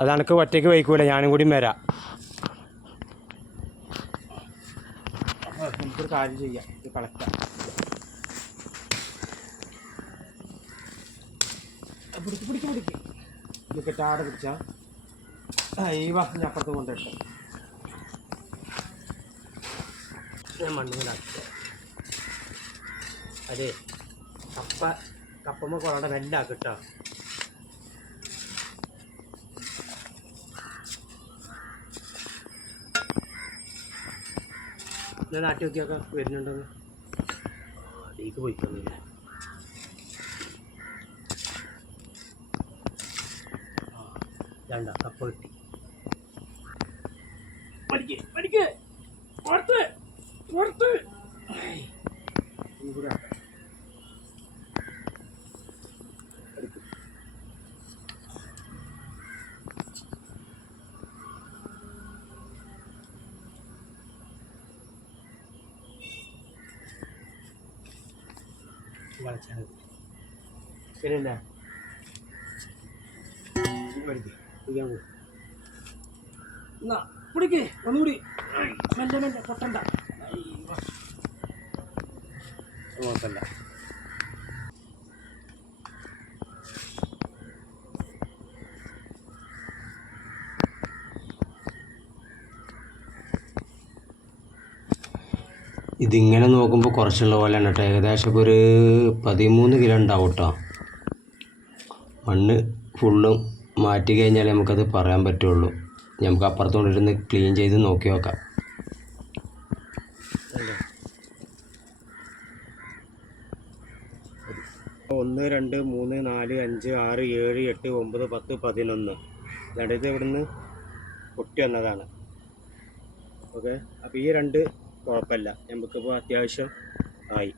അത് എനിക്ക് ഒറ്റയ്ക്ക് വയ്ക്കൂല, ഞാനും കൂടി വരാം. നമുക്കൊരു കാര്യം ചെയ്യാം, ഇത് കളക്റ്റാം. പിടിക്ക് ഇത് കെട്ടാടെ പിടിച്ചാൽ ഈ വാസന അപ്പുറത്ത് കൊണ്ടിട്ട് ഞാൻ മണ്ണിലാക്കുക. അതെ കപ്പമ്മ കൊറോടെ നെല്ലാക്കിട്ടോ. ഞാൻ നാട്ടി നോക്കിയൊക്കെ വരുന്നുണ്ടെന്ന് അടിക്ക് പോയിക്കൊന്നില്ല. രണ്ടാ കപ്പ കിട്ടി. പഠിക്ക് പുറത്ത് പിന്നെ പിടിക്ക് ഒന്നുകൂടി മെല്ലെ പൊട്ടണ്ട. കുഴപ്പമില്ല. ഇതിങ്ങനെ നോക്കുമ്പോൾ കുറച്ചുള്ള പോലെയാണ് കേട്ടോ. ഏകദേശം ഒരു 13 കിലോ ഉണ്ടാവും കേട്ടോ. മണ്ണ് ഫുള്ളും മാറ്റി കഴിഞ്ഞാൽ നമുക്കത് പറയാൻ പറ്റുള്ളൂ. നമുക്ക് അപ്പുറത്തോണ്ടിരുന്ന് ക്ലീൻ ചെയ്ത് നോക്കി നോക്കാം. 1 2 3 4 5 6 7 8 9 10 11 രണ്ടിത് ഇവിടുന്ന് പൊട്ടി വന്നതാണ്. ഓക്കെ, അപ്പോൾ ഈ 2 കുഴപ്പമില്ല, നമുക്കിപ്പോൾ അത്യാവശ്യം ആയി.